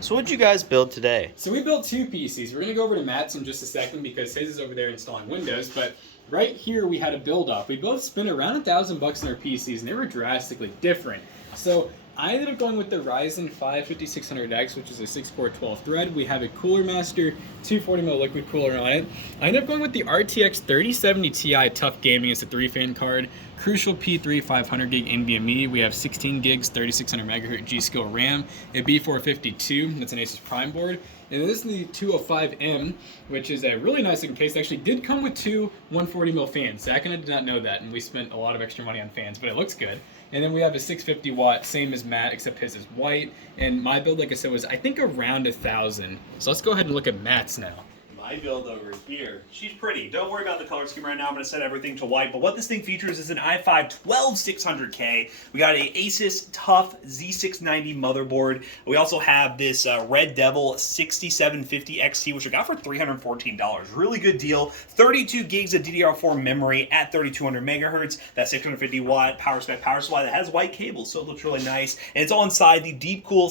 So what'd you guys build today? So we built two PCs. We're going to go over to Matt's in just a second because his is over there installing Windows. But right here we had a build off. We both spent around $1,000 on our PCs, and they were drastically different. So I ended up going with the Ryzen 5 5600X, which is a 6-core 12-thread. We have a Cooler Master 240mm liquid cooler on it. I ended up going with the RTX 3070 Ti Tough Gaming. It's a 3-fan card. Crucial P3 500 gig NVMe. We have 16 gigs, 3600 megahertz G-Skill RAM, a B452. That's an Asus Prime board. And this is the 205M, which is a really nice looking case. It actually did come with two 140mm fans. Zach and I did not know that, and we spent a lot of extra money on fans, but it looks good. And then we have a 650 watt, same as Matt, except his is white. And my build, like I said, was I think around 1,000. So let's go ahead and look at Matt's now. My build over here. She's pretty. Don't worry about the color scheme right now. I'm going to set everything to white. But what this thing features is an i5 12600K. We got a Asus TUF Z690 motherboard. We also have this Red Devil 6750 XT, which I got for $314. Really good deal. 32 gigs of DDR4 memory at 3200 megahertz. That 650 watt PowerSky power supply that has white cables, so it looks really nice. And it's all inside the Deepcool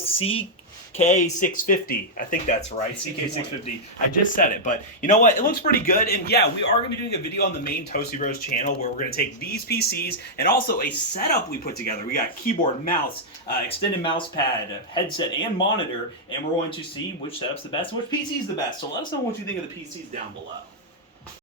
CK650. I think that's right. CK650. I just said it, but you know what? It looks pretty good. And yeah, we are going to be doing a video on the main Toasty Bros channel where we're going to take these PCs and also a setup we put together. We got keyboard, mouse, extended mouse pad, headset, and monitor, and we're going to see which setup's the best and which PC's the best. So let us know what you think of the PCs down below.